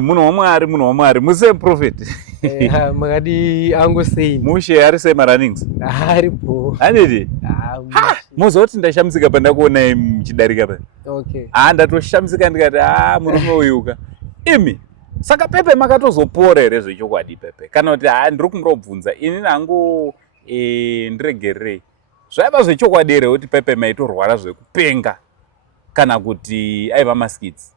Munhu wamwari muse prophet. Makadi angu sei. Mushe ari sema runnings. Ari bro. Handiti? Muzoti ndashamsika pandakuona muchidarika pa. Okay. Ndatoshamsika ndikati murume uyuka. Imi saka Pepe makatozopora ere zvechokwadi Pepe. Kana kuti ndiri kumurobvunza ini nangu ndiregerei. Zvaiva zvechokwadi ere kuti Pepe maitorwara zvekupenga kana kuti aiva maskits.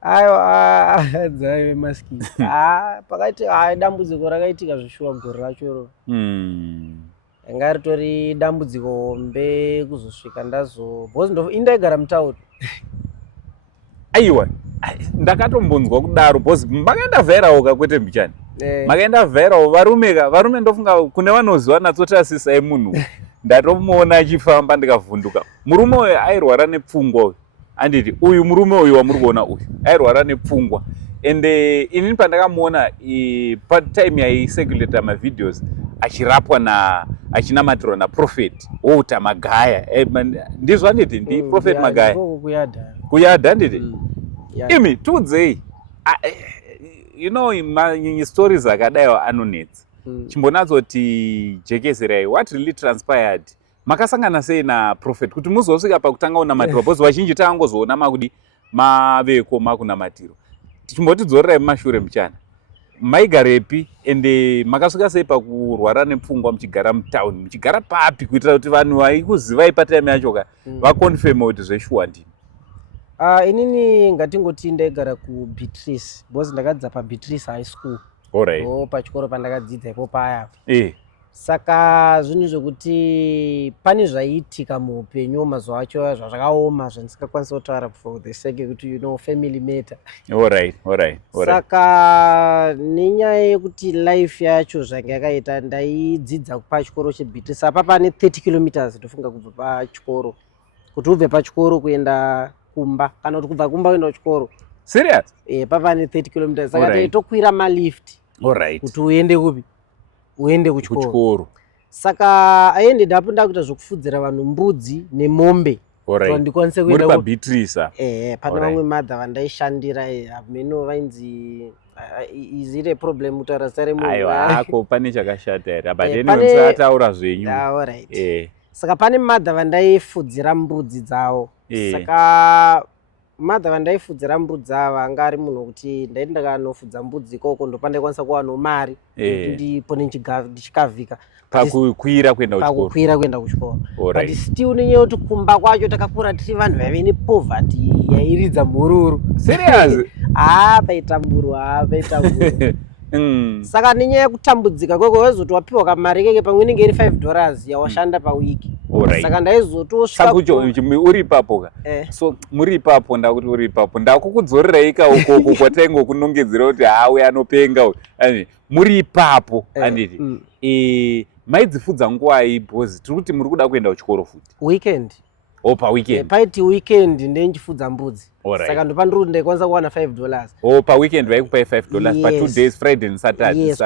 Aiwa dzaive maskits. Pakati dambudziko rakaitika zvishua gore rachoro. Anga ritori dambudziko mbe kuzosvika ndazo indaigara mutauri. Aiwa ndakatombonzwa kudaro because makaenda vhairawo kwete mbichani. Makaenda vhairawo varume ndofunga kune vanoziva natsota munhu. Ndatomuona achifamba ndikavhunduka. Murume uyu airwara nepfungwa uyu. Anditi uyu murume uyu wamuri kuona uyu airwara nepfungwa. Ende inini pandakamuona patime yaisirculata mavideos achirapwa achinamatirwa naProphet outa Magaya. Ndizvo anditi ndi Prophet Magaya. Kuyadha anditi. Imi tudzei. Stories akadaiwa anonetsa. Chimbonatsoti jekezerai what really transpired. Makasangana sei naProphet kuti muzosvika pakutanga unamatirwa because vazhinji tangozoona makudi maveko makunamatiro. Chimbotidzorera mumashure muchana. Maigarepi ende makasvika sei pakurwara nepfungwa muchigara mutown muchigara papi kuitira kuti vanhu vaikuzivai patime yacho vaconfirm kuti zveshuwa ndini. Inini ngatingoti ndaigara kuBeatrice because ndakadzidza paBeatrice High School. Alright. Pachikoro pandakadzidza ipo paya. Saka zvinhu zvokuti pane zvaiitika muupenyu mazuva acho zvakaoma zvandisingakwanisa kutaura for the sake yekuti family matter. Alright. Saka nenyaya yekuti life yacho zvanga yakaita ndaidzidza pachikoro cheBeatrice apa pane 30 km ndofunga kubva pachikoro. Kuti ubve pachikoro kuenda kumba kana kuti kubva kumba kuenda kuchikoro. Serious? Papane 30 km saka taitokwira malift. Alright. Kuti uende kupi? Uende kuchikoro. Saka aended up ndakuita zvokufudzira vanhu mbudzi nemombe. Alright. Ndikwanise kuenda muri paBeatrice. Pane vamwe madha vandaishandira meno vainzi is it a problem kutaura sare munhu. Aiwa pane chakashata ere but anyway musataura zvenyu. Alright. Saka pane madha vandaifudzira mbudzi dzavo. Saka madha vandaifudzira mbudzi ava anga ari munhu kuti ndaiti ndakanofudza mbudzi ikoko ndopandakwanisa kuwana mari ndipone ndichikavhika pakukwira kuenda kuchikoro. But still nenyaya yekuti kumba kwacho takakura tiri vanhu vaive nepoverty yairidza mhururu. Serious? Paita mburu. Saka nenyaya yekutambudzika kweko waizoti wapiwa kamari keke pamwe inenge iri $5 yawashanda pawiki. Saka ndaizotosvika uri ipapo ka. So muri ipapo ndakuti uri ipapo ndakukudzorereika ukoko kwataingokunongedzera kuti uyu anopenga uyu. Muri ipapo anditi. Maidzifudza nguwai because tiri kuti muri kuda kuenda kuchikoro futi. Weekend. Paweekend. Paiti weekend ndechifudza mbudzi. Saka ndopandiri ndaikwanisa kuwana $5. Paweekend vaikupai $5 pa 2 days, Friday and Saturday. Yes.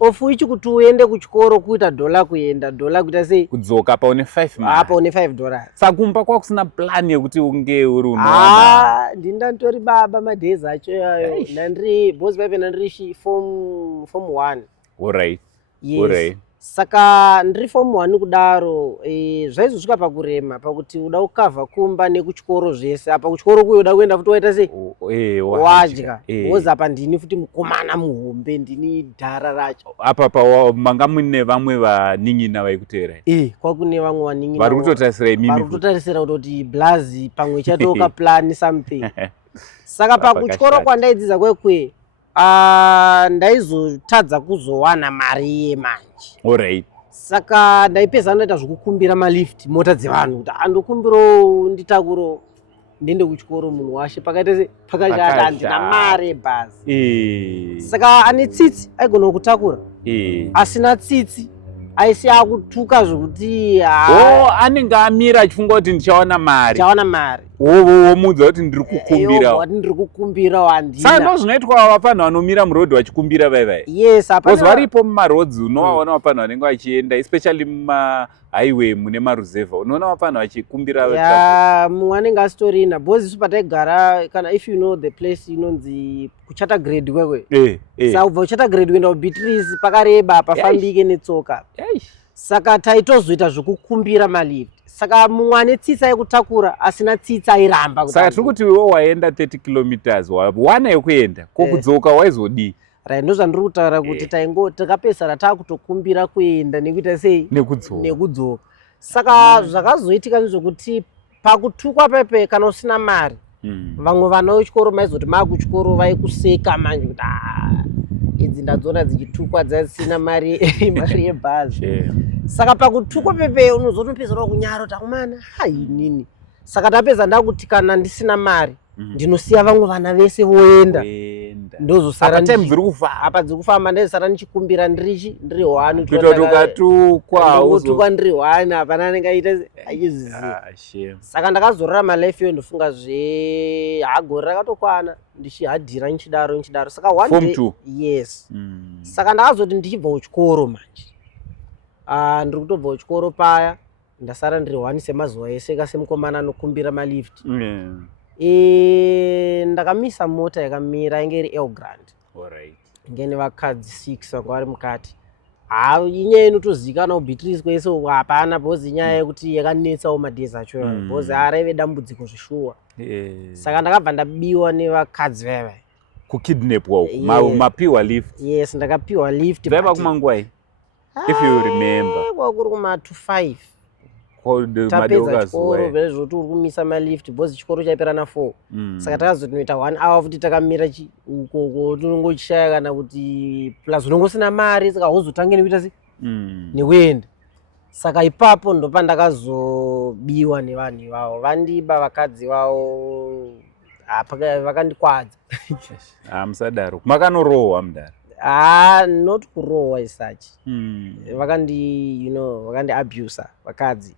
Of which kuti uende kuchikoro kuita $1 kuenda $1 kuita sei? Kudzoka paune 5 mari. Paune $5. Saka kumba kwakusina plan yekuti unge uri unowana. Ndindantori baba madays acho yayo. Ndandiri boss baba ndandiri form 1. Alright. Yes. Saka ndiri form 1 kudaro zvaizosvika pakurema pakuti uda kukavha kumba nekuchikoro zvese apa kuchikoro kuyo uda kuenda futi waita sei wadya wozi apa ndini futi mukomana muhombe ndini dhara racho apa manga mune vamwe vanin'ina vaikuteera kwakune vamwe vanin'ina vari kutotarisira imimi vari kutotarisira kuti blazi pamwe chatoka plan something. Saka pakuchikoro kwandaidzidza kwekwe ndaizotadza kuzowana mari yemanje. Alright. Saka ndaipeza ndaita zvokukumbira malift mota dzevanhu kuti andokumbiro nditakuro ndiende kuchikoro munhu washe pakachata handina mari yebhazi. Saka ane tsitsi aigona kutakura. Asina tsitsi aisi akutuka zvokuti anenge amira achifunga kuti ndichawana mari. womudza kuti ndiri kukumbira wati ndiri kukumbira wandina saka ndo zvinoitwa vapanhu vanomira murodhi vachikumbira vaivai yes because varipo mumarodzi unovaona vapanhu vanenge vachienda especially mumahighway mune maruzevha unoona vapanhu vachikumbira mumwe anenge asitorina because isu pataigara kana if you know the place inonzi kuchata grade kwekwe saka kubva kuchata grade kuenda kubeatrice pakareba pafambike netsoka saka taitozoita zvokukumbira malift saka mumwe ane tsitsa yekutakura asina tsitsa airamba saka tiri kuti iwo waenda 30 kilometers wana yekuenda kokudzoka waizodii right ndo zvandiri kutaura kuti takapesara taakutokumbira kuenda nekuita sei nekudzoka saka zvakazoitika nezvokuti pakutukwa pepe kana usina mari vamwe vana vechikoro maizoti maakuchikoro vaikuseka manje kuti idzi ndadziona dzichitukwa dzasina mari yebhazi saka pakutukwa pepe unozotopedzera kunyaro takumana hainini saka tapedza ndakuti kana ndisina mari ndinosiya vamwe vana vese voenda ndozosara apa dziri kufamba ndezosara ndichikumbira ndiri hwani ukatukwa ndiri hwani hapana anenge aita achizviziva saka ndakazorora malife iyo ndofunga gore rakatokwana ndichihadhira nchidaro saka one day yes saka ndakazoti ndichibva kuchikoro manje ndiri kutobva kuchikoro paya ndasara ndiri hwani semazuva ese kasemukomana anokumbira malift ndakamisa mota yakamira ainge iri Elgrand ngene vakadzi 6 vanga vari mukati inyaya inotozivikanwa kubeatrice kwese hapana because inyaya yekuti yakanetsawo madhezi acho because araive dambudziko zvishuwa saka ndakabva ndabiwa nevakadzi vaivai kukidnapwa uku mapiwa lift yes ndakapiwa lift zvaiva kumangwai if you remember kwakuri kuma-5 tapedza chikoro vezvoti uri kumisa malift because chikoro chaipera na4 saka takazotinoita 1 hour futi takamira uko tinongochishaya kana kuti plus unongosina mari saka hauzotange nekuita se nekuenda saka ipapo ndopandakazobiwa nevanhu ivavo vandiba vakadzi vavo vakandikwadza musadaro makanorohwa mudaro not kurohwa isachi vakandi abusa vakadzi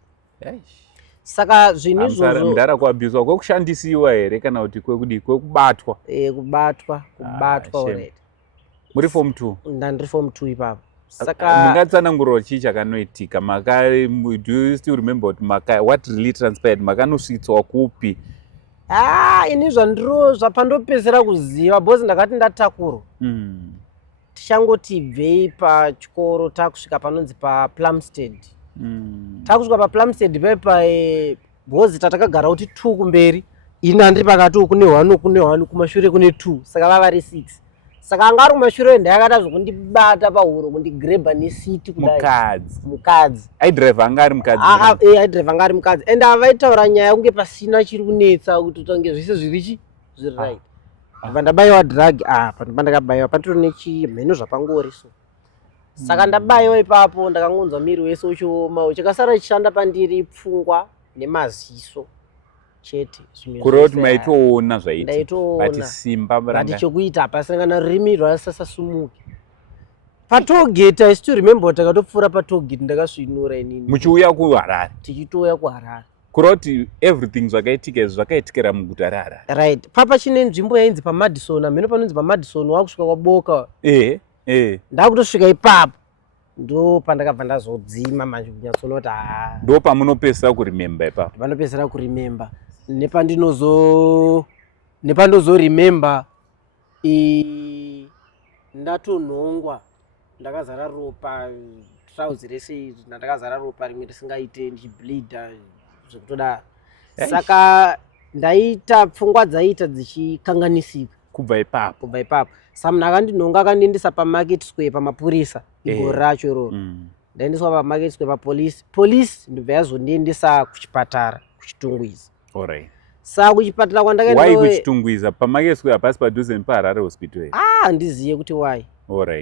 saka zvinhu izvozvo mudara kuabuswa kwekushandisiwa here kana kuti kwekubatwa kubatwa already muri form 2 ndandiri form 2 ipapo saka mungatsanangurwa chii chakanoitika do you still remember kuti what really transpired makanosvitswa kupi ini zvandiro zvapandopedzera kuziva because ndakati ndatakurwa tichangoti bvei pachikoro takusvika panonzi paPlumstead takusvika paPlumstead pepa because tatakagara kuti 2 kumberi ini handiri pakati kune 1 kumashure kune 2 saka vava vari 6 saka anga ari kumashure ndayakada zvokundibata pahuro kundigreba nesiti kudai mukadzi aidriver anga ari mukadzi aidriver anga ari mukadzi and avaitaura nyaya yakunge pasina chiri kunetsa kuti tange zvese zviri right vandabayiwa drug apa pandakabayiwa patori nechimheno zvapangori so saka ndabayiwa ipapo ndakangonzwa miri wese uchioma uchikasara chishanda pandiri pfungwa nemaziso chete kureva kuti maitoona zvaiti simba bati chokuita hapasina kana rurimi rwasasasumuke patogate I still remember takatopfuura patogate ndakasvinura inini muchiuya kuHarare tichitouya kuHarare kureva kuti everything zvakaitika izvi zvakaitikira muguta reHarare right papa chine nzvimbo yainzi paMadison amheno panonzi paMadison wakusvika kwaboka ndakutosvika ipapo ndo pandakabva ndazodzima manje kunyatsona kuti ndo pamunopedzera kurimemba ipapo panopedzera kurimemba nepandozorememba ndatonhongwa ndakazara ropa trouser rese ndakazara ropa rimwe risingaite ndichibleeda zvekutodaro saka ndaita pfungwa dzaita dzichikanganisika kubva ipapo saka munhu akandinhonga akandiendesa paMarket Square pamapurisa igore racho iroro ndaendeswa paMarket Square papolisi ndobva yazondiendesa kuchipatara kuchitungwiza saka kuchipatara kwandakaenda kuchitungwiza paMarket Square hapasi padhuze nepaHarare hospital handiziye kuti why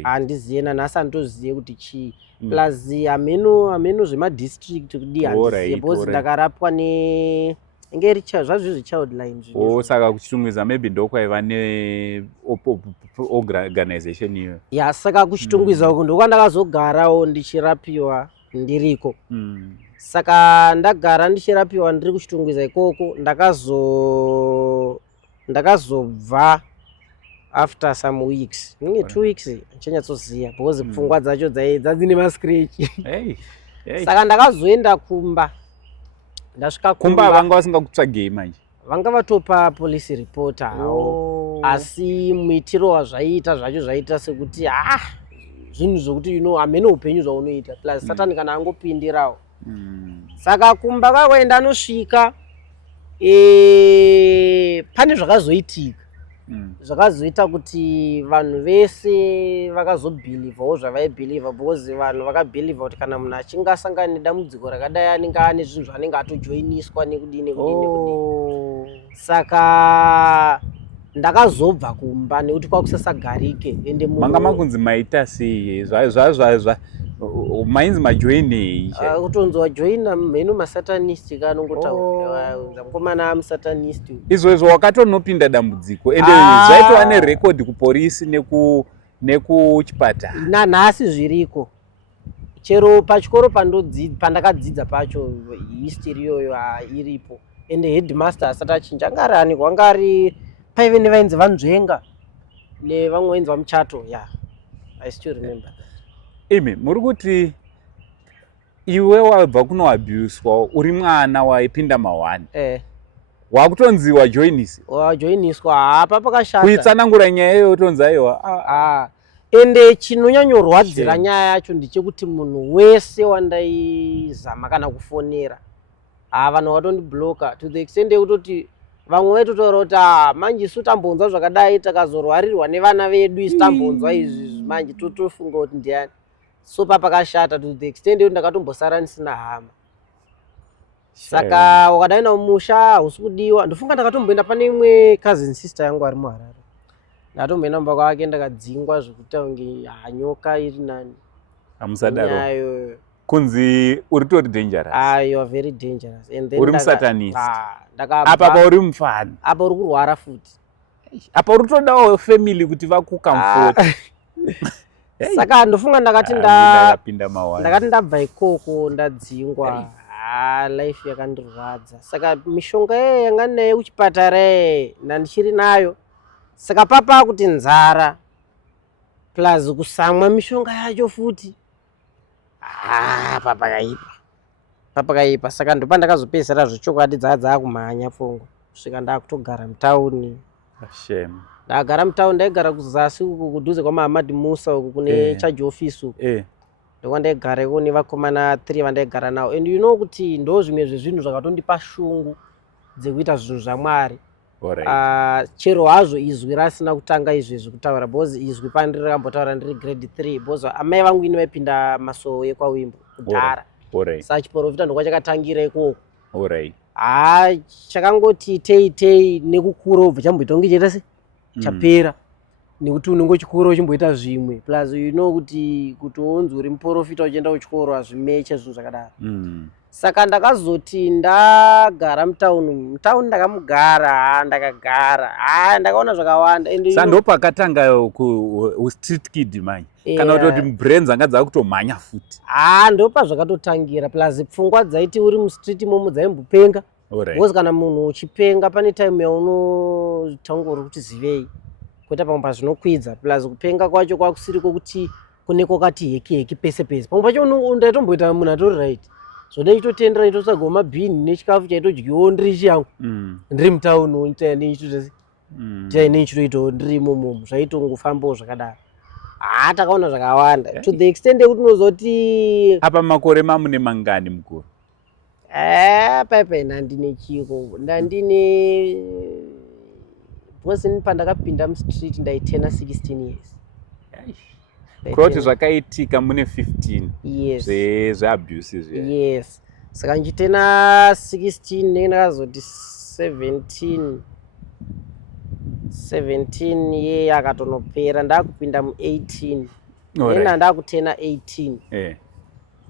handiziye nanhasi handitoziye kuti chii plus ameno zvemadistrict kudi handiziye because ndakarapwa ingeri zvazvizvi childline saka kuchitungwiza maybe ndokwaiva neorganization iyo saka kuchitungwiza uku ndokwandakazogarawo ndichirapiwa ndiriko Saka ndagara ndichirapiwa ndiri kuchitungwiza ikoko ndakazobva after some weeks, 2 weeks chanyatsoziya because pfungwa dzacho dzadzine mascratch. Saka ndakazoenda Kumba. Ndasvika Kumba vanga vasingakutsvagei manje? Vanga vatopa police report hawo. Asi muitiro wazvaita zvacho zvaita sekuti zvinhu zvokuti hamene upenyu zvaunoita plus Satani kana angopindirawo. Saka Kumba kwakwenda anosvika pane zvakazoitika. Zvakazoita kuti vanhu vese vakazobhilivhawo zvavaibhilivha because vanhu vakabhilivha kuti kana munhu achinge asangana nedambudziko rakadai anenge ane zvinhu zvaanenge atojoiniswa nekudini. Saka ndakazobva Kumba nekuti kwakusasagarike ende manga makunzi maita sei mainzi majoinei kutonzwa joina mhenu masatanist kanongotaura mukomana amusatanist izvozvo wakatonopinda dambudziko ende zvaitova nerekodi kupolisi nekuchipatara nanhasi zviriko chero pachikoro pandakadzidza pacho history iyoyo iripo ende headmaster asati achinja angari ani kwangari paive nevainzi vanzvenga nevamwe vainzi vamuchato I still remember that. Imi muri kuti iwe wabva kunoabuswa uri mwana waipinda ma1 wakutonzi wajoiniswa hapa pakashata kuitsanangura nyaya iyoyo utonzi aiwa ende chinonyanyorwadzira nyaya yacho ndechekuti munhu wese wandaizama kana kufonera vanhu vatondibloka to the extent yekutoti vamwe vaitotaura kuti manje isu tambonzwa zvakadai takazorwarirwa nevana vedu isu tambonzwa izvi manje totofunga kuti ndiani. So papakashata to the extent yekuti ndakatombosara ndisina hama. Saka wakadaina mumusha hausi kudiwa ndofunga ndakatomboenda pane imwe cousin sister yangu ari muHarare. Ndatomboenda mumba kwake ndakadzingwa zvekuti unge nyoka iri nani. Amusadaro. Kunzi uri tori dangerous. You are very dangerous. And then uri musatanist. Apa pauri mufana. Apa uri kurwara futi. Apa uri todawo family kuti vakucomfort. Saka ndofunga ndakati ndabva ikoko ndadzingwa life yakandirwadza. Saka mishonga yanga nayo kuchipatara ndandichiri nayo. Saka papa kuti nzara plus kusamwa mishonga yacho futi papakaipa. Saka ndopa ndakazopedzera zvechokwadi dzaakumhanya pfungwa kusvika ndakutogara mutauni. Shame. Ndagara mutauni ndaigara kuzasi uku kudhuze kwaMahamad Musa uku kune charge office uku. Ndokwandaigara iko nevakomana 3 vandaigara nawo. And you know kuti ndo zvimwe zvezvinhu zvakatondipa shungu dzekuita zvinhu zvaMwari. Chero hazvo izwi rasina kutanga izvezvi kutaura because izwi pandiri rakambotaura ndiri grade 3 because amai vangu ini vaipinda masowe ekwaWimbo kudhara. Saka chiprofita ndokwachakatangira ikoko. Chakangoti tei nekukura ubva chamboita kunge chaita se chapera nekuti unenge uchikura uchimboita zvimwe plus you know kuti unzi uri muprofita uchienda kuchikoro hazvimecha zvinhu zvakadaro. Saka ndakazoti ndagara mutauni ndakagara ndakaona zvakawanda. Saka ndopakatanga street kid manje kana kuti brains anga dzakutomhanya futi. Ndopa zvakatotangira plus pfungwa dzaiti uri mustreet imomo dzaimbopenga. Because kana munhu uchipenga pane time yaunotangura kuti zivei kuita pamwe pazvinokwidza plus kupenga kwacho kwakusiriko kuti kune kwakati heki pese pamwe pacho ndaitomboita munhu atori right zvode chitotendera chitotsvaga mabhini nechikafu chaitodyiwo ndiri changu ndiri mutauni taine chitoitawo ndiri imomo zvaitongofambawo zvakadaro. Takaona zvakawanda to the extent yekuti unozoti apa makore mamune mangani mukuru? Paipai ndandine chiko ndandine because pandakapinda mustreet ndaitena 16 years. Kuroti zvakaitika mune 15 zveabuse yes. Saka nchitena 16 ndakazoti 17 ye akatonopera ndakupinda mu18 ena ndakutena 18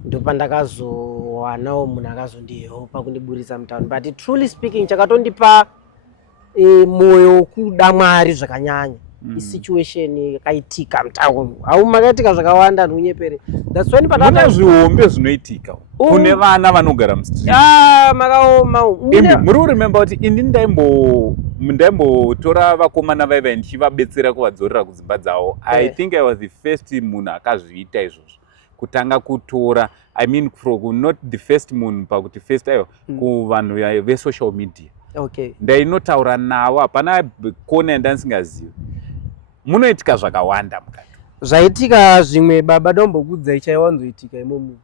ndopa ndakazowanawo munhu akazondihelpa kundiburitsa mutauni but truly speaking chakatondipa mwoyo wekuda Mwari zvakanyanya isituation yakaitika mtown au makaitika zvakawanda nhunyepere that's when pana zvihombe zvinoitika kune vana vanogara mustreet makaoma muri remember kuti ini ndaimbotora vakomana vaiva ndichivabetsera kuvadzorera kudzimba dzavo. I think I was the first munhu akazviita izvozvo kutanga kutora not the first munhu pakuti first ayo kuvanhu vesocial media. Ndainotaura navo hapana kona yandandisingazivi. Munoitika zvakawanda mukati zvaitika zvimwe baba dombokudzai chaiwanzoitika imomo.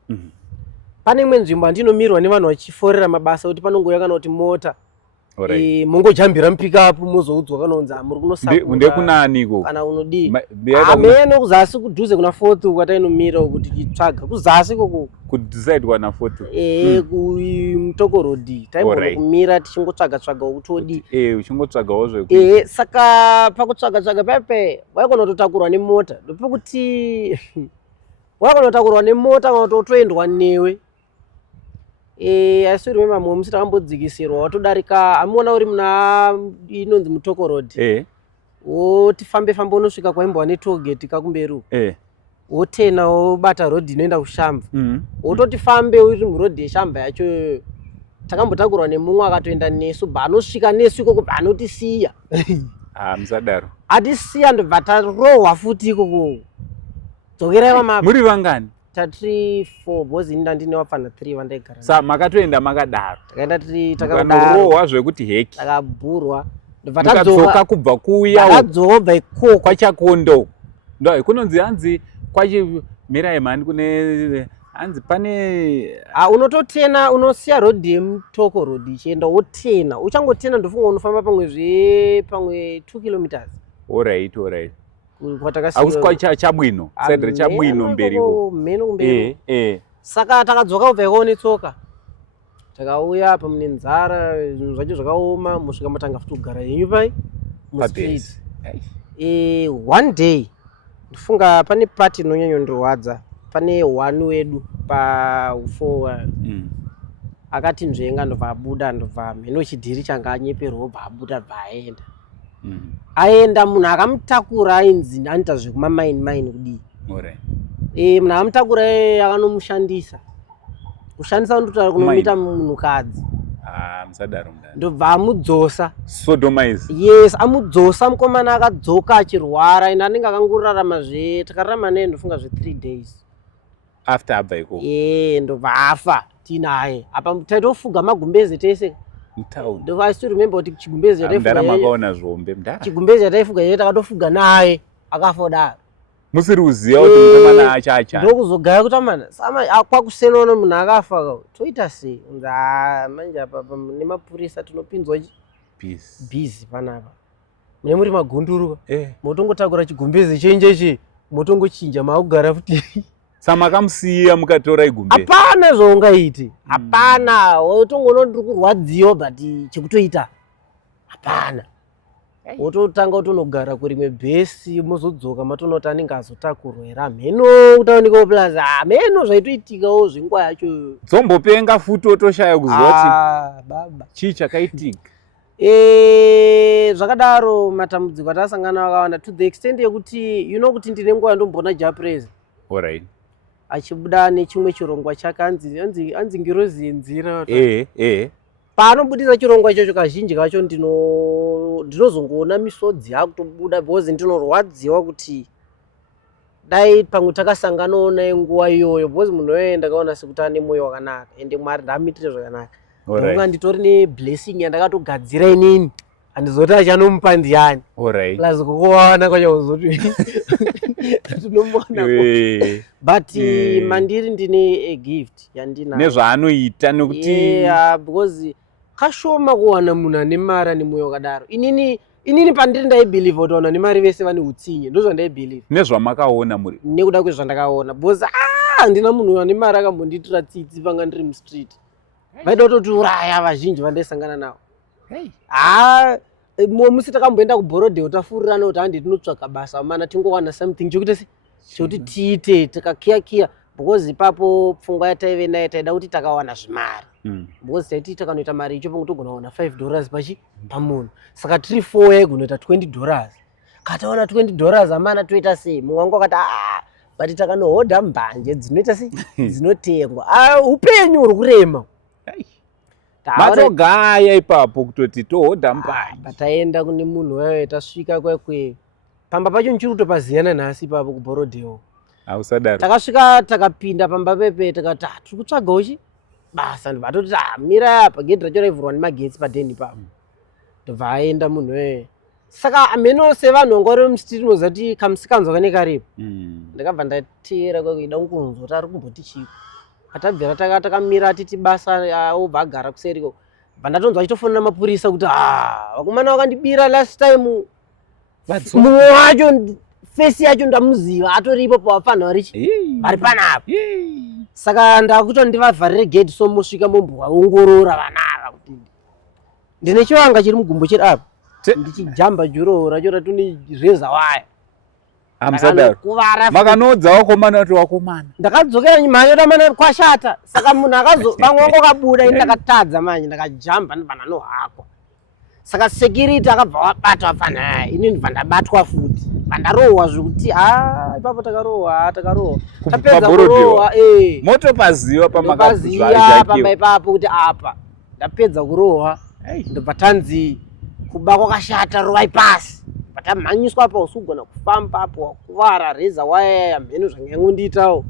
Pane imwe nzvimbo andinomirwa nevanhu vachiforera mabasa kuti panongouya kana kuti mota mungojambira mupikapu muzoudzwa kana kunzi muri kunosakura ndekunaniko kana unodii ameno kuzasi kudhuze kuna 4th kwatainomira kuti titsvaga kuzasi koko kudecidwa na 4th kumutoko road taigona kumira tichingotsvaga tsvaga kuti odii uchingotsvagawo zvekuti saka pakutsvaga tsvaga pepe waigona kutotakurwa nemota ndopekuti waigona kutotakurwa nemota kana kutoendwa newe. I still remember musi takambodzikisirwa watodarika amuona uri muna inonzi Mutoko Road. Wotifambe unosvika kwaimbwa netollgate kakumberi. Wotena wobata road inoenda kuShamva. Wototi fambe uri muroad yeShamva yacho takambotakurwa nemumwe akatoenda nesu banosvika nesu ikoko banotisiya. Musadaro. Atisiya ndobva tarohwa futi ikoko. Dzokerai pamapa. Muri vangani? 3-4 bozi ndandine wapfana 3 vandaigara. Sa makatoenda makadaro. Takaenda takadaro. Rohwa zvekuti heki. Takabhurwa. Ndobva tadzoka kubva kuya. Tadzobva ikoko kwaChakondo. Ndo kunonzi hanzi kwachimirai mani kune hanzi pane unototena unosiya road yeMutoko Road ichienda wotena uchangotena ndofunga unofamba pamwe 2 kilometers. Alright. Auswa Chabwino, Cedric Chabwino mberiwo. Meno kumberi. Saka takadzoka kubva ikone tsoka. Takauya pa mune nzara zvinhu zvacho zvakaoma musvika matanga futi kugara yenyu pai mu street. One day ndifunga pane party inonyanya ndirwadza. Pane one wedu pa U4 akati nzvenga ndobva abuda ndobva mheno chidhiri changa anyeperwa bva abuda bva aenda. Aenda munhu akamutakura ainzi anoita zvekuma-mine kudii. Munhu akamutakura akanomushandisa. Kushandisa ndotaura kunomita munhukadzi. Musadaro mudaro. Ndobva amudzosa. Sodomize. Yes, amudzosa mukomana akadzoka achirwara ende anenge akangorarama takararama naye ndofunga 3 days. After abva ikoko. Ndobva afa tinaye. Apa taitofuga magumbezi tese. Ndobva I still remember kuti chigumbezi yataifuga makaona zvombe mudaro. Chigumbezi yataifuga yeye takatofuga naye akafodaro. Musiri kuziva kuti mukomana achacha. Ndokuzogaya kuti amana kwakusenono munhu akafa toita sei manje apa nemapurisa tinopinzwa busy panapa mune muri magunduru motongotakura chigumbezi chenjeche motongochinja maakugara futi samakamusiya mukatora igumbezi. Hapana zvaungaite. Hapana wotongoona ndiri kurwadziwa but chekutoita hapana. Wototanga utonogara kurimwe bhesi mozodzoka matoona kuti anenge azotakurwa here mheno kutaonikawo plus mheno zvaitoitikawo zvinguva yacho dzombopenga futi wotoshaya kuziva kuti baba chii chakaitika. Zvakadaro matambudziko atasangana akawanda to the extent yekuti kuti ndine nguva yandomboona Japreza. Alright. Achibuda nechimwe chirongwa chake anzi Ngirozi yenzira. Paanobudisa chirongwa ichocho kazhinji kacho ndinozongoona misodzi yakutobuda because ndinorwadziwa kuti dai pamwe takasanganawo naye nguva iyoyo because munhu weye ndakaona sekuti ane mwoyo wakanaka ende Mwari ndamuitire zvakanaka. Ndinga nditori neblessing yandakatogadzira inini handizoti achanomupa ndiani. Plus kukuwana kwacho kuzoti tinomuona but mandiri ndine a gift yandinayo nezvaanoita nekuti because kashoma kuwana munhu ane mari ane mwoyo wakadaro. Inini pandiri ndaibelieve kuti vanhu ane mari vese vane utsinye ndozvandaibelieve. Nezvamakaona muri? Nekuda kwezvandakaona because handina munhu ane mari akambondiitira tsitsi panga ndiri mustreet. Vaida kutotiuraya vazhinji vandaisangana navo. Musi takamboenda kuBorodeo tafurirana kuti handi tinotsvaga basa mana tingowana something chokuti tiite takakiya because ipapo pfungwa yataive nayo taida kuti takawana zvimari. Because taiti takanoita mari icho pangu togona kuwana $5 pamunhu. Saka 3-4 yaigona kuita $20. kataona $20 amana toita sei. Mumwe wangu akati bati takanohodha mbanje dzinoita sei dzinotengwa. Upenyu uri kurema. Matogaya ipapo kutoti tohodha mbanje. Pataenda kune munhu wayo tasvika kwekwe. Pamba pacho nchiri kutopaziyana nhasi ipapo kuBorodeo. Ausadaro. Takasvika takapinda pamba pepe takati tiri kutsvaga uchi basa ndvatoti mira apa gedhi racho raivhurwa nemagetsi padheni papo. Ndobva aenda munhu weye. Saka ameno sevanhu vanga vari mustriti mozati kamusikanzwa kane karipo. Ndakabva ndateera kwekuida kunzwa kuti ari kumboti chii. Atabvira takamira titi basa obva agara kuseriko. Bva ndatonzwa achitofonera mapurisa kuti vakomana vakandibira last time. Mumwe wacho face yacho ndamuziva atoripo pawafanha vari panapa. Saka ndakuti ndivavharire gate so mosvika mombovaongorora vana ava kuti ndine chivanga chiri mugumbo chiri apa. Ndichijamba juro racho ratoni reza waya. Amsadaro. Makanodza wakomana kuti wakomana. Ndakadzokera mhanyo tamana kwashata. Saka munhu vamwe vangu kabuda ini ndakatadza manje ndakajamba ndibva nohakwa. Saka security akabva wabata wafana ini ndibva ndabatwa futi. Bandarohwa zvekuti ipapo takarohwa. Tapedza kurohwa moto paziva pamakazviya pamba ipapo kuti apa ndapedza kurohwa. Ndobva tanzi kuba kwakashata rovai pasi. Patamhanyiswa pa usugona kufamba apo wakuvara reza waya mheno zvanyangondiitawo.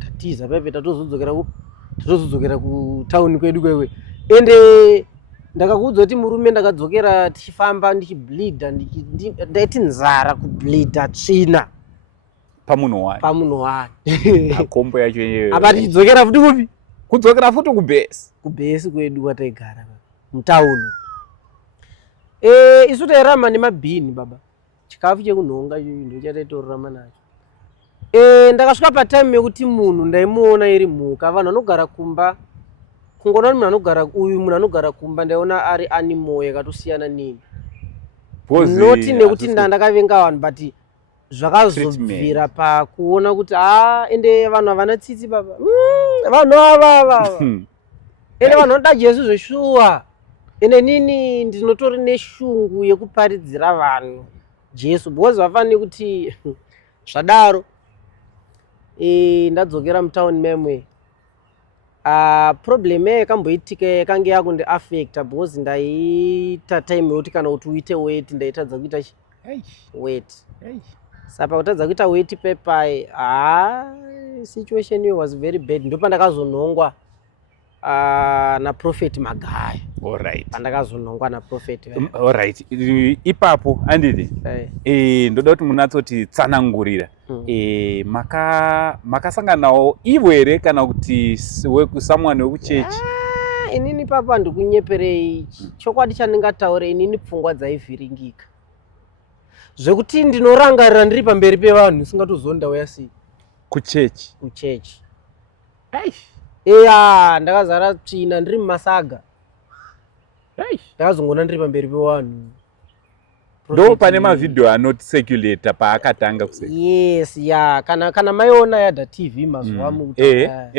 Tatiza pepe tatozodzokera kutauni kwedu kwekwe. Ende ndakakuudza kuti murume ndakadzokera tichifamba ndichibleeda ndaiti nzara kubleeda tsvina pamunhu wake. Akombo yacho iyeyo. Apa tichidzokera futi kupi? Kudzokera futi kubhesi kwedu kwataigara mutauni. Isu tairama nemabhini baba. Chikafu chekunhonga ndo chataitorarama nacho. Ndakasvika patime yekuti munhu ndaimuona iri mhuka. Vanhu vanogara kumba kungoona munhu anogara munhu anogara kumba ndaiona ari animal yakatosiyana nini. Noti nekuti ndakavenga vanhu but zvakazobvira pakuona kuti ende vanhu havana tsitsi baba. Vanhu ava. Ende vanhu vanoda Jesu zveshuwa. Ende nini ndinotori neshungu yekuparidzira vanhu Jesu because vafanira kuti zvadaro ndadzokera mutauni memwe. Problem yakamboitika yakanga yakundiaffecta because ndaita time yekuti kana kuti uite weight ndaitadza kuita weight. Saka pakutadza kuita weight pepa situation was very bad. Ndipo pandakazonhongwa naProphet Magaya. Alright. Pandakazonhongwa naProphet. Alright. Ipapo andidi. Ndoda kuti munatsoti tsanangurira. Makasanganawo ivo here kana kuti someone wekuchechi? Inini papa ndikunyeperei. Chokwadi chandingataura inini pfungwa dzaivhiringika. Zvekuti ndinorangarira ndiri pamberi pevanhu usingatozonda uyasi kuchechi. Ndakazara tsvina ndiri mumasaga. Ndakazongona ndiri pamberi pevanhu. Ndo pane mavidhio anoti-circulate paakatanga kuseka. Yes, kana maiona Yadha TV mazuva mukutanga.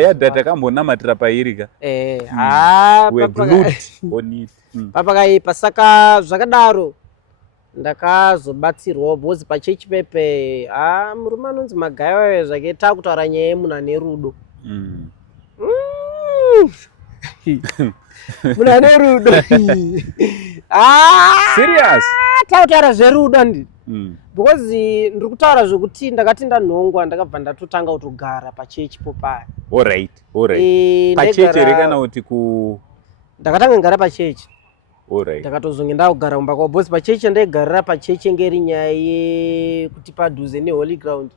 Yadha takambonamatira pairika. Papakaipa saka zvakadaro ndakazobatsirwa bhozi pachechi pepe. Murume anonzi Magaya wayo zvake takutaura nyaya yemunhu ane rudo. Munhu ane rudo. Serious? Tautaura zverudo andi. Because ndiri kutaura zvekuti ndakati ndanhongwa ndakabva ndatotanga kutogara pachechi popaya. Alright. Pachechi here kana kuti ndakatanga ngara pachechi. Alright. Ndakatozonge ndakugara kumba kwa bosi pachechi ndaigarira pachechi ngeri nyaya yekuti padhuze neholy ground.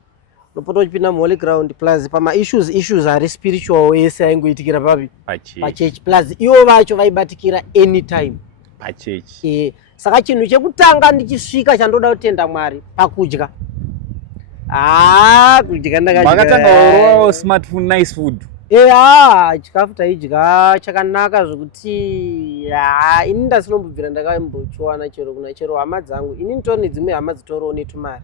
Unopota uchipinda muholy ground plus pama issues ari spiritual ese aingoitikira papi pachechi plus ivo vacho vaibatikira anytime pachechi. Saka chinhu chekutanga ndichisvika chandoda kutenda Mwari pakudya. Kudya ndakadya. Makatanga smartphone nice food. Chikafu taidya chakanaka zvekuti ini ndasinombobvira ndakambochiwana chero kuna chero hama dzangu. Ini nditori nedzimwe hama dzitoriwo netumari.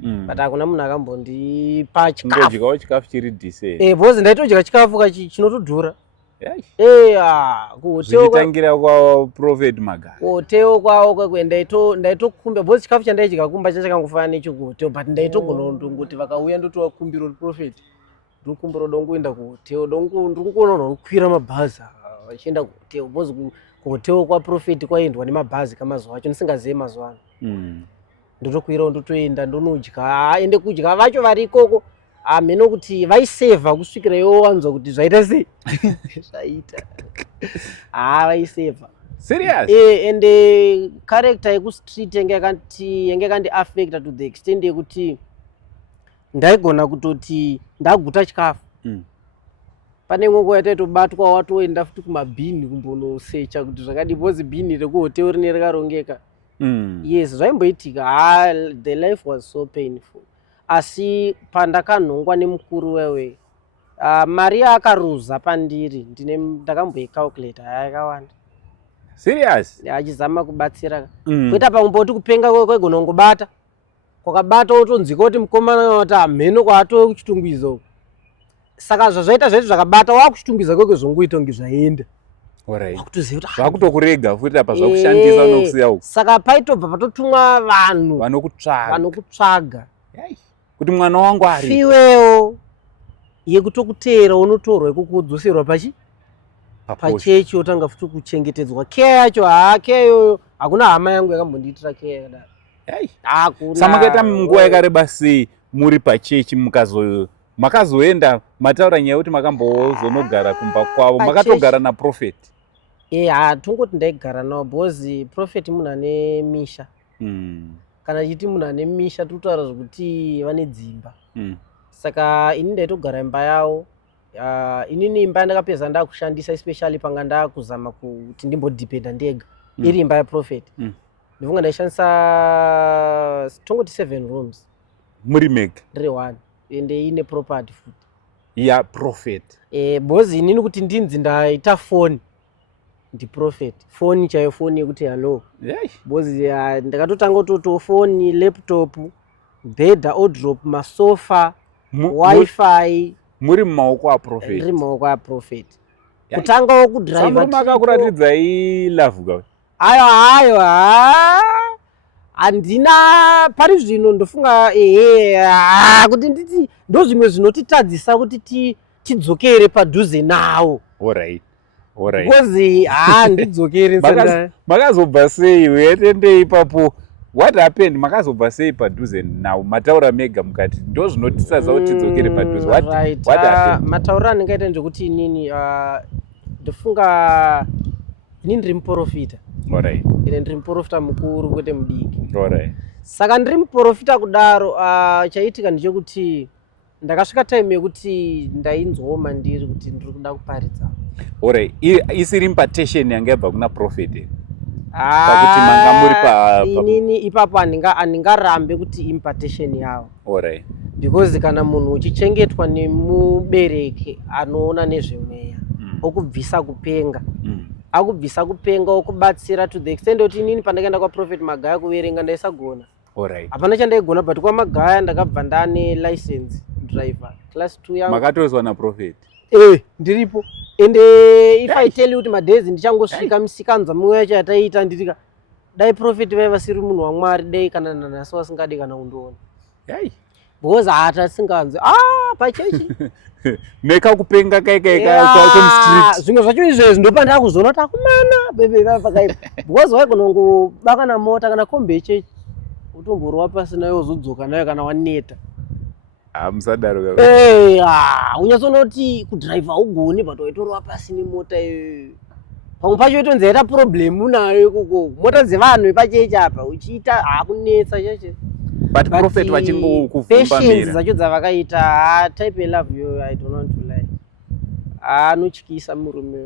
But hakuna munhu akambondipa chikafu. Ndodyawo chikafu chiri decent. Because ndaitodya chikafu chinotodhura. zvichitangira kwaProfeti Magayi. Kuhoteo kwawo kwekwe ndaitokumba bhozi chikafu chandaichikakumba chachakangofana nechekuhoteo but ndaitogona kuti vakauya ndotovakumbira Prophet ndikumbira dongoenda kuhoteo ndikuona nokukwira mabhazi vachienda kuhoteo bhozi kuhoteo kwaProfeti kwaendwa nemabhazi kamazuva acho ndisingazive mazuva ano. Ndotokwirawo ndotoenda ndonodya ende kudya vacho vari ikoko mheno kuti vaisevha kusvikira iwo wanzwa kuti zvaita sei zvaita vaisevha serious ende character yekustreet yange yakandiaffecta to the extent yekuti ndaigona kutoti ndaguta chikafu pane imwe nguva yataitobatwa watoenda futi kumabhini kumbonosecha kuti zvakadi bhozi bhini rekuhoteo rine rakarongeka. Yes, zvaimboitika. The life was so painful. Asi pandakanhongwa nemukuru wewe mari akaruza pandiri ndakamboicalculate yakawanda. Serious? Achizama kubatsira. Kuita pamumboti kupenga kwegona kungobata. Kwakabata wotonzika kuti mukomana wati mheno kwaatove kuchitungwiza uko. Saka zvaita zvaiti zvakabata wakuchitungwiza kwekwe zvongoita kunge zvaenda. Vakutokurega futi apa zvakushandisa unokusiya uko. Saka paitobva patotumwa vanhu vanokutsvaga kuti mwana wangu ari fiwewo yekutokuteera unotorwa ikukudzoserwa pachechi otanga futi kuchengetedzwa. Care yacho care iyoyo hakuna hama yangu yakambondiitira care yakadaro. Samakaita nguva yakareba sei muri pachechi makazoenda mataura nyaya yekuti makambozonogara kumba kwavo makatogara naProfeti? Hatungoti ndaigara nawo bhozi Prophet munhu ane misha. Kana chiti munhu ane misha totaura zvokuti vane dzimba. Saka ini ndaitogara imba yawo. Inini imba ndakapedza ndakushandisa especially panga ndakuzama kuti ndimbodhipenda ndega iri imba yaProfet. Ndivunga ndaishandisa tongoti 7 rooms muri mega ndiri 1 ende ine property futi yaProfet. Bhozi inini kuti ndinzi ndaita foni ndiProfet foni chaiyo foni yekuti hello bhozi ndakatotanga toto foni laptop bhedha wardrobe masofa wifi muri mumaoko aProfet. Ndiri mumaoko aProfet kutangawo kudrive makakuratidzai love gawe ayo handina pari zvino ndofunga kuti nditi ndo zvimwe zvinotitadzisa kuti tidzokere padhuze nawo. Alright. Because ndidzokere makazobva sei uyetende ipapo what happened makazobva sei padhuze nawo mataura mega mukati ndo zvinotitadza kuti tidzokere padhuze what happened? Mataura andingaita ndekuti inini ndofunga inini ndiri muprofita. Ine ndiri muprofita mukuru kwete mudiki. Saka ndiri muprofita kudaro chaitika ndechekuti ndakasvika time yekuti ndainzwoma ndiri kuti ndiri kuda kuparidza. Isiri impartation yanga yabva kuna Prophet pakuti manga muri inini ipapo handingarambe kuti impartation yawo. Because kana munhu uchichengetwa nemubereki anoona nezvemweya okubvisa kupenga akubvisa kupenga okubatsira to the extent kuti inini pandakaenda kwaProfeti Magayi kuverenga ndaisagona. Hapana chandaigona but kwaMagayi ndakabva ndane license driver class 2 yangu. Makatozwa naProfeti? Ndiripo ende if I tell you kuti madezi ndichangosvika musikanzwa mweya chataita nditika dai Prophet vaiva siri munhu waMwari dai kana nanhasi wasingadi kana kundoona. Because singanzwi pachechi meka kupenga kaikaika street zvimwe zvacho izvezvi ndopanda kuzoona kuti akumana bebe vakaipa because waigona kungobaka namota kana kombe yechechi utomborwa pasina yozodzoka nayo kana waneta. Musadaro unyatsoona kuti kudhiraivha ugoni but waitorwa pasi nemota iyoyo pamwe pacho itonzi yaita problem nayo ikoko mota dzevanhu pachechi apa uchiita kunetsa cheche. But Prophet vachingokuvhumba mira zvacho dzavakaita type love yo I don't want to lie anotyisa murume.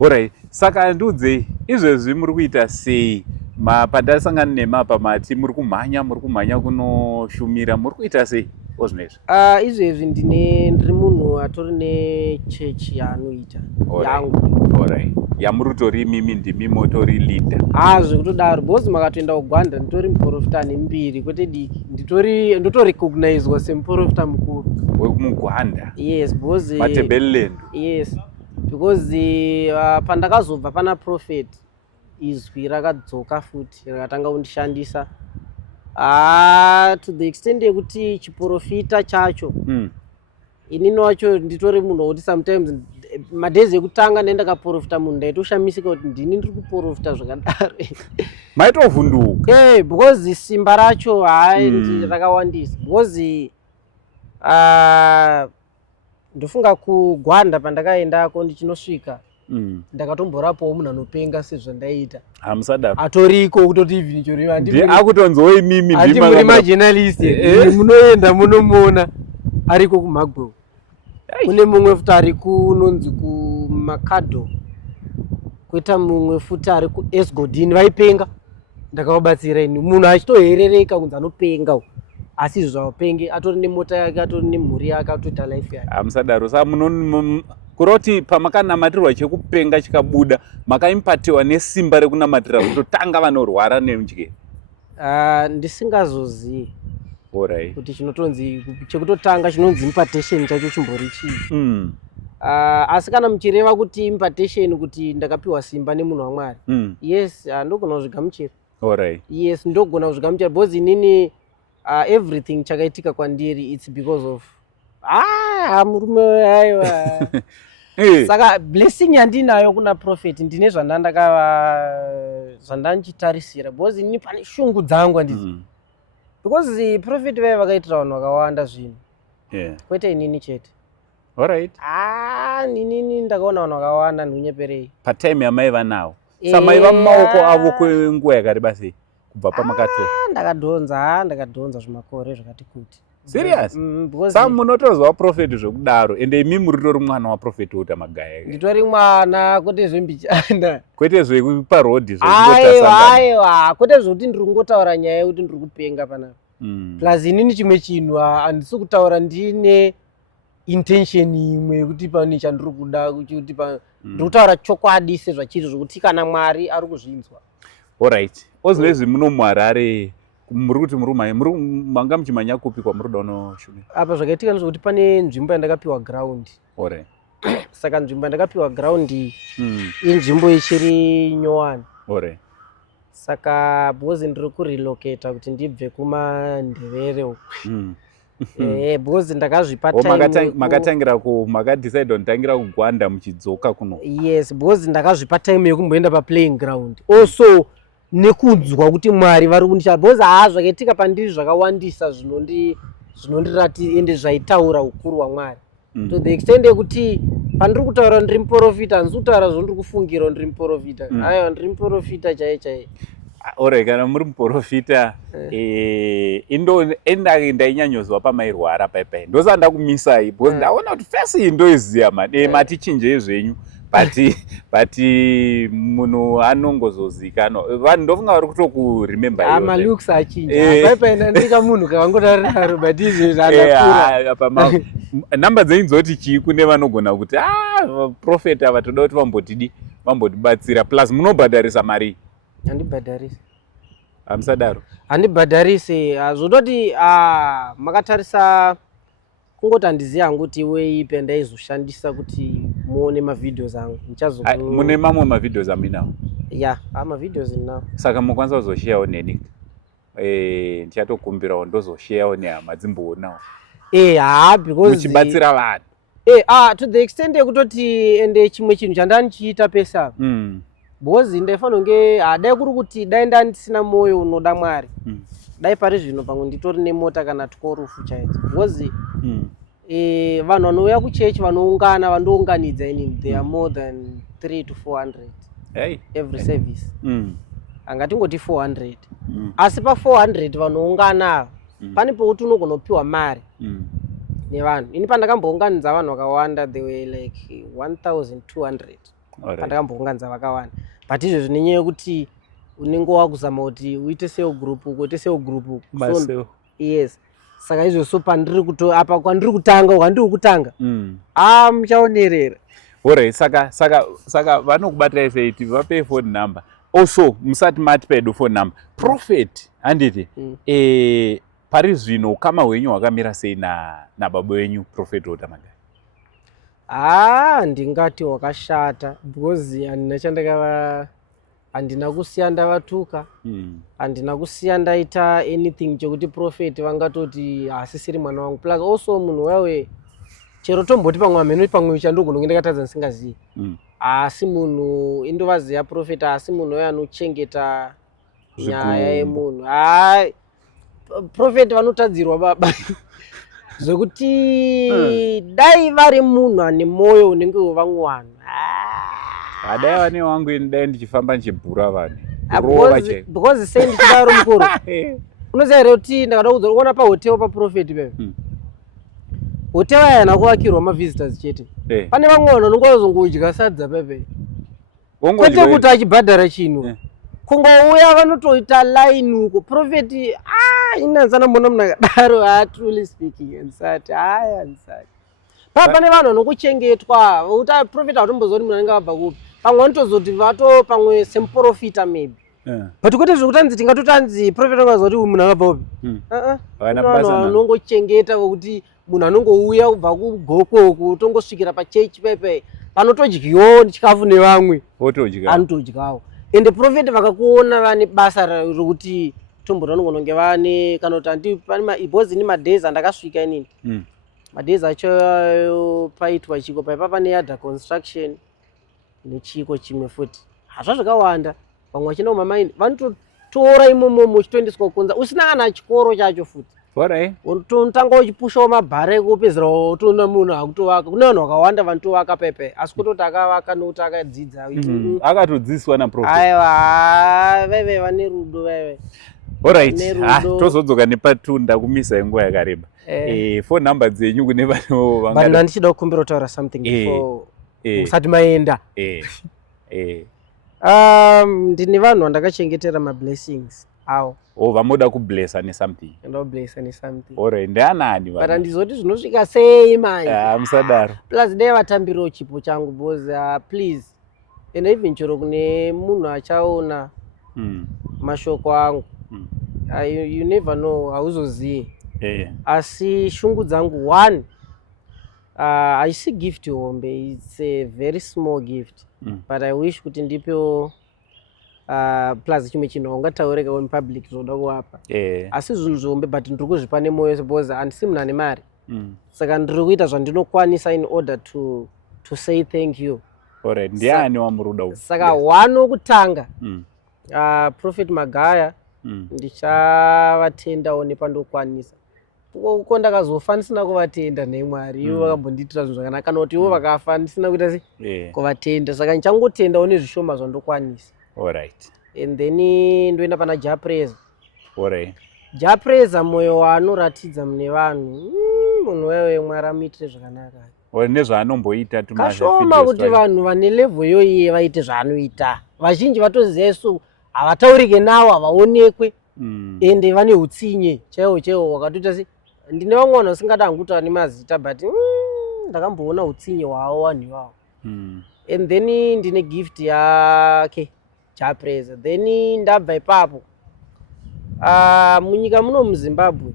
Alright, saka ndudze izvezvi muri kuita sei pandasangana nemapa mati muri kumhanya kunoshumira muri kuita sei ozvinezvi? Izvezvi ndiri munhu atori nechechi yaanoita yangu. Yamuri tori mimi ndimi motori leader. Zvekutodaro because makatoenda kuGwanda nditori muprofita nembiri kwete diki ndotorecognizwa semuprofita mukuru wekumugwanda. Yes because Matebeleland. Yes because pandakazobva pana Prophet izwi rakadzoka futi rakatanga kundishandisa to the extent yekuti chiprofita chacho inini wacho nditori munhu wekuti sometimes madhezi ekutanga ndendakaprofita munhu ndaitoshamisika kuti ndini ndiri kuprofita zvakadaro maitovhunduka because simba racho rakawandisa because ndofunga kugwanda pandakaendako ndichinosvika ndakatomborapawo munhu anopenga sezvandaita hamusadaro atoriko kutoti even choriva akutonzoi mimi muri majournalist munoenda munomuona ariko kumagwew kune mumwe futi ari kunonzi kumakadho kuita mumwe futi ari kuesgodini vaipenga ndakavabatsira ini munhu achitoherereka kunzi anopenga asi izvo zvavapenge atori nemota yake atori nemhuri yake atoita life yake hamusadaro sa kuroti pamakanamatirwa chekupenga chikabuda makaimpatiwa nesimba rekunamatira kutotanga vanorwara nemutyeni ndisingazozivi Alright. kuti chinotonzi chekutotanga chinonzi impartation chacho chimbori chii asi kana muchireva kuti impartation kuti ndakapiwa simba nemunhu waMwari yes ndogona kuzvigamuchira Alright. yes ndogona kuzvigamuchira because inini everything chakaitika kwandiri it's because of murume aiwa saka blessing yandinayo kuna Prophet ndine zvandanchitarisira because inini pane shungu dzangu handizi because Prophet vaya vakaitira vanhu vakawanda zvinhu kwete inini chete Alright. nini ndakaona vanhu vakawanda ndikunyeperei patime yamaiva nawo samaiva mumaoko avo kwenguva yakareba sei kubva pamakatoa ndakadhonza zvimakore zvakati kuti serious sa munotozwa Prophet zvekudaro ende imi muritori mwana waProphet uta magaya nditori mwana kwete zvembichana kwete zvekuparodhi aiwa kwete zvokuti ndiri kungotaura nyaya yekuti ndiri kupenga panapa plus inini chimwe chinhu handisi kutaura ndine intention imwe yekuti pane chandiri kuda kuti ndiri kutaura chokwadi sezvachiri zvokuti kana Mwari ari kuzvinzwa. Alright. Ozvezvi muno muHarare muri kuti manga muchimanya kupi kwamuri kuda unoshumira? Apa zvakaitika ndezvokuti pane nzvimbo yandakapiwa ground. Alright. Saka nzvimbo yandakapiwa ground inzvimbo ichiri nyowani. Alright. Saka because ndiri kurelocate kuti ndibve kumaNdebele uko. Because ndakazvipa time. Makatangira makadecide kutangira kugwanda muchidzoka kuno. Yes, because ndakazvipa time yekumboenda paplaying ground. Also nekunzwa kuti Mwari vari kundisha because zvakaitika pandiri zvakawandisa zvinondirati ende zvaitaura ukuru hwaMwari. To the extent yekuti pandiri kutaura ndiri muprofita handisi kutaura zvondiri kufungira ndiri muprofita. Aiwa ndiri muprofita chaiye. Alright, kana muri muprofita ndainyanyozwa pamairwara paipai ndosanda kumisai because ndaona kuti fesi ndoiziya matichinje zvenyu but munhu anongozozikanwa vanhu ndofunga vari kutokuremember malooks achinja paipai ndandika munhu kavangotariraro but izvi zvandakura namba dzenyu dzoti chii kune vanogona kuti Prophet ava toda kuti vambotibatsira plus munobhadharisa mari? Handibhadharisi. Hamsadaro? Handibhadharisi. Zvototi makatarisa kungoti handiziva hangu kuti iwe ipi yandaizoshandisa kuti muone mavideos angu. Mune mamwe mavideos aminawo? Ya, mavideos ndinawo. Saka mukwanisa kuzosharewo neni? Ndichatokumbirawo ndozosharewo nehama dzimboonawo. Because muchibatsira vanhu. To the extent yekutoti ende chimwe chinhu chandanichiita pesa. Because ndaifanira kunge dai kuri kuti dai ndandisina moyo unoda Mwari dai pari zvino pamwe nditori nemota kana tukorufu chaidzo because vanhu vanouya kuchechi vanoungana vandounganidza inini they are more than 300 to 400 every service angatingoti 400 asi pa 400 vanoungana pane pekuti unogona kupiwa mari nevanhu ini pandakambounganidza vanhu vakawanda they were like 1200 pandakambounganidza vakawanda but izvezvi nenyaya yekuti unenge wakuzama kuti uite seo group so yes saka izvo so pandiri apa kwandiri kutanga kwandiri kutanga muchaonerera. Alright, saka vanokubatirai sei vape phone number also musati mati pedu phone number Prophet handiti pari zvino ukama hwenyu hwakamira sei nababa wenyu Prophet Utamagai? ndingati wakashata because handina kusiya ndavatuka, handina kusiya ndaita anything chekuti prophet vangatoti hasisiri mwana wangu. Plus also munhu wewe chero tomboti pamwe ameno pamwe chandogono ndakatadza ndisingazivi, asi munhu indovaziya prophet, asi munhu wewe anochengeta nyaya yemunhu. Prophet vanotadzirwa baba zvokuti dai vari munhu ane moyo unenge wevamwe vanhu, dai vane wangu dai ndichifamba ndichibhura vanhu because sei ndichidaro mukuru unoziva here kuti ndakada kuzoona pahoteo paprofet pepe hoteo ayana kuvakirwa mavisitors chete, pane vamwe vanhu vanongozongodya sadza pepe kwete kuti achibhadhara chinhu kungouya vanotoita line uko. Prophet inanzana mbona munhu akadaro truly speaking andisati andisati pane vanhu vanokuchengetwa uta prophet hautombozoti munhu anenge abva kupi, pamwe vanotozoti vato pamwe semprofita maybe but kwete zvekutanzi tingatotanzi prophet angazoti munhu akabva kupi, vanhu vanongochengeta vokuti munhu anongouya kubva kugokoko tongosvikira pachechi pepe panotodyiwo chikafu nevamwe anotodyawo. Ende prophet vakakuona vane basa rokuti tomboti vanongononge vane kana kuti because ni madays andakasvika inini madays acho paitwa chiko paipa pane yadha construction nechiko chimwe futi hazva zvakawanda, vamwe vachina kumamaini vanototora imomo uchitoendeswa kukonza usina kana chikoro chacho futi unotanga uchipushawo mabhara ekupedzera utoona munhu akutovaka. Kune vanhu vakawanda vanotovaka pepe asi kutoti akavaka nokuti akadzidza akatodzidziswa naprofet. Aiwa veve vane rudo veve. Alright, tozodzoka nepatu ndakumisa nguva yakareba. Phone number dzenyu kune vanhu vangada ndichida kukumbira kutaura something before musati maenda. Ndine vanhu vandakachengetera mablessings awo. Vamoda kublessa nesomething. Ndoblessa nesomething. Alright, ndeanani vanhu? But handizoti zvinosvika sei manje. Musadaro. Plus dai vatambirawo chipo changu because please and even chero kune munhu achaona mashoko angu you never know hauzoziye. Asi shungu dzangu one haisi gift hombe, it's a very small gift but I wish kuti ndipewo plus chimwe chinhu haungataureka on public zvoda kuwapa asi zvinhu zvihombe but ndiri kuzvipa nemoyo because handisi munhu ane mari saka ndiri kuita zvandinokwanisa in order to say thank you. Alright, ndiani wamuruda saka one wokutanga Prophet Magaya ndichavatendawo nepandokwanisa uko ndakazofa ndisina kuvatenda neMwari ivo vakambondiitira zvinhu zvakanaka kana kuti ivo vakafa ndisina kuita sei kuvatenda saka ndichangotendawo nezvishoma zvandokwanisa. Alright. And then ndoenda pana Japreza. Alright. Japreza moyo waanoratidza mune vanhu munhu wewe Mwari amuitire zvakanaka. Nezvaanomboita kashoma kuti vanhu vane level iyoyi vaite zvaanoita. Vazhinji vatoziva isu havataurike nawo havaonekwe ende vane utsinye chaiwo wakatoita sei ndine vamwe vanhu vasingada hanguta vane mazita but ndakamboona utsinye hwavo vanhu ivavo. And then ndine gift yake Japreza. Then ndabva ipapo munyika muno muZimbabwe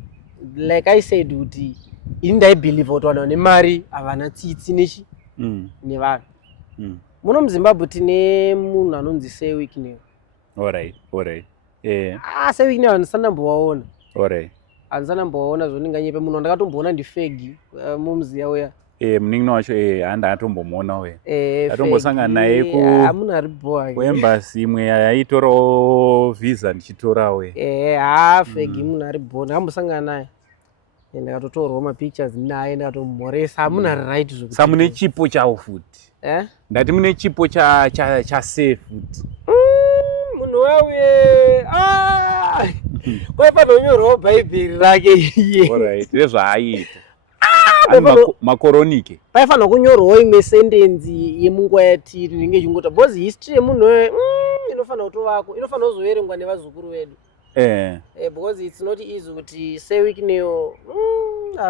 like I said kuti ini ndaibhelieve kuti vanhu vane mari havana tsitsi nechi nevanhu. Muno muZimbabwe tine munhu anonzi Sewicknell. Alright. Sewicknell handisandambovaona. Alright. Handisandambovaona zvondinganyepe munhu ndakatomboona ndifegi mumuziya uya. Muningi wacho handatombomuona we. Atombosangana naye munhu ari boy. Kuembassy imwe yaitorawo visa ndichitora we. Fegi munhu ari boy ndakambosangana naye. Ndakatotorwa mapictures naye ndakatomhoresa munhu ari right zvokuti. Sa mune chipo chawo futi. Ndati mune chipo cha safe futi. Munhu wewe kwaifanonyorwawo bhaibheri rake iye. Alright, nezvaaita. Makoronike paifanira kunyorwawo imwe sentensi yemunguva yatiri inenge ichingota because history yemunhu wewe inofanira kutovako inofanira kuzoverengwa nevazukuru vedu because it's not easy kuti Sewicknell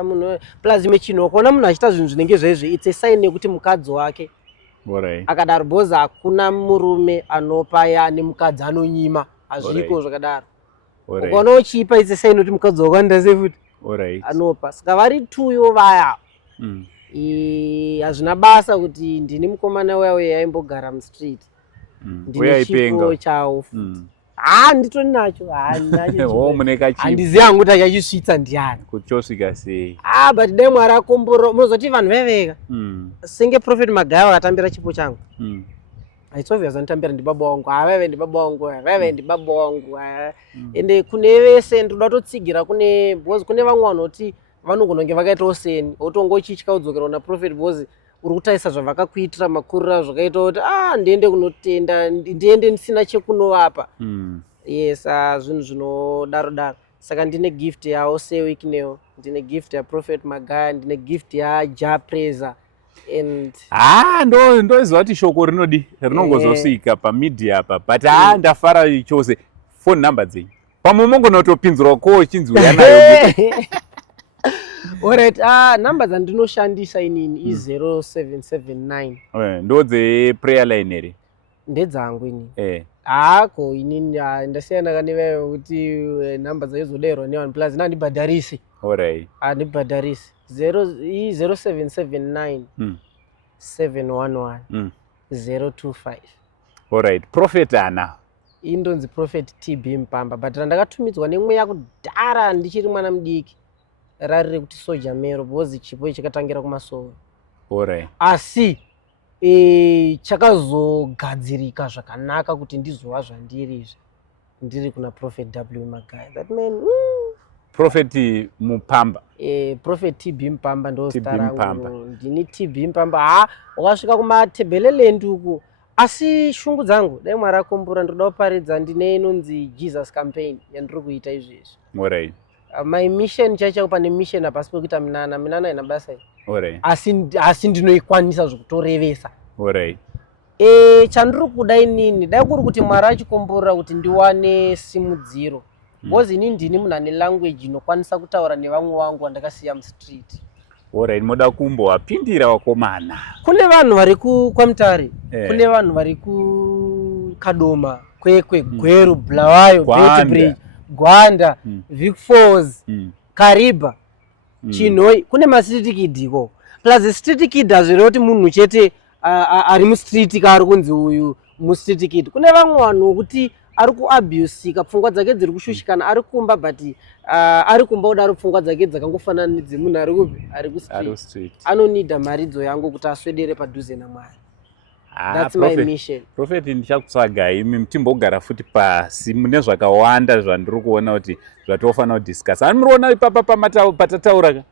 munhu wewe plus imwe chinhu wakaona munhu achiita zvinhu zvinenge zvezve it's a sign yekuti mukadzi wake akadaro because hakuna murume anopa ane mukadzi anonyima hazviko zvakadaro ukaona uchiipa it's a sign kuti mukadzi wako anoita sei futi anopa saka vari tuyo vaya hazvina basa kuti ndini mukomana uya aimbogara mustreet ndine chipo chawo nditori nacho handizivi hangu kuti achachisvitsa ndiani kuti chosvika sei but dai Mwari akombora munozoti vanhu vaiveka senge Prophet Magai akatambira chipo changu it's obvious anotambira ndibaba wangu vaive ndibaba wangu vaive ndibaba wangu ende kune vese ndoda kutotsigira because kune vamwe vanoti vanogononge vakaitawo seni otongochitya kudzokera kuna Prophet because uri kutaisa zvavakakuitira makurira zvakaita kuti ndiende kunotenda ndiende ndisina chekunovapa yes zvinhu zvinodaro saka ndine gift yawo sewikneyo ndine gift yaProphet Magai ndine gift yaJah Praiser and ndoziva kuti shoko rinongozosvika pamedia apa but ndafara chose phone number dzenyu pamwe mongonotopinzirwa ko chinzi uya nayo alright number dzandinoshandisa inini i0779 ndodzeprayer line here ndedzangu inini ko inini ndasiyana kanevaive kuti number dzaizodairwa ne1 plus ndibhadharisi alright ndibhadharisi 0779 711 025 alright Prophet ana indonzi Prophet TB Mpamba but randakatumidzwa nemweya kudhara ndichiri mwana mudiki rari kuti Soja Mero because chipo chakatangira kumasoro alright asi chakazogadzirika zvakanaka kuti ndizova zvandiri ndiri kuna Prophet W Magai that man Prophet Mupamba Prophet TB Mpamba ndo zita rangu ndini TB Mpamba wakasvika kumatebhelelendi uku asi shungu dzangu dai Mwari akombora ndoda kuparidza ndine inonzi Jesus campaign yandiri kuita izvezvi alright my mission chacho pane mission apasi pekuita minana ina basa alright asi ndinoikwanisa zvokutorevesa alright chandiri kuda inini dai kuri kuti Mwari achikombora kuti ndiwane simudziro because inini ndini munhu ane language inokwanisa kutaura nevamwe vangu vandakasiya mustreet alright moda kumbowapindira wakomana kune vanhu vari kwaMutare kune vanhu vari kuKadoma Kwekwe Gweru Bulawayo Beitbridge Gwanda Vic Falls Kariba Chinhoi kune mastreet kidiko plus street kid hazviri kuti munhu chete ari mustreet kaari kunzi uyu mustreet kid kune vamwe vanhu kuti ari kuabusika pfungwa dzake dziri kushushikana ari kumba but ari kumba kudaro pfungwa dzake dzakangofanana nedzemunhu ari kupi ari kustreet anonida maridzo yangu kuti aswedere padhuze naMwari that's my mission Prophet ndichakutsvaga imi timbogara futi pasi mune zvakawanda zvandiri kuona kuti zvatofanira kudiscuss ani muriona ipapa patataura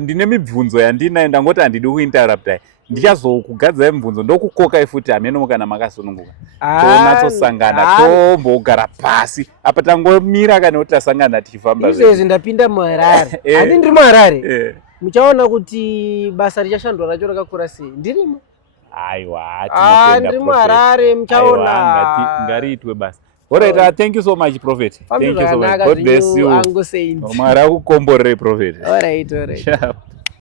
ndine mibvunzo yandinayo ndangoti handidi kuinterruptai ndichazokugadzai mibvunzo ndokukokai futi hameno kana makasununguka tonatsosangana tombogara pasi apa tangomira kana kuti tasangana tichifamba izvezvi ndapinda muHarare handi ndiri muHarare muchaona kuti basa richashandwa racho rakakura sei ndirimo aiwa ndiri muHarare muchaona ngariitwe basa alright thank you so much Prophet thank you so much God bless you Mwari akukomborere Prophet alright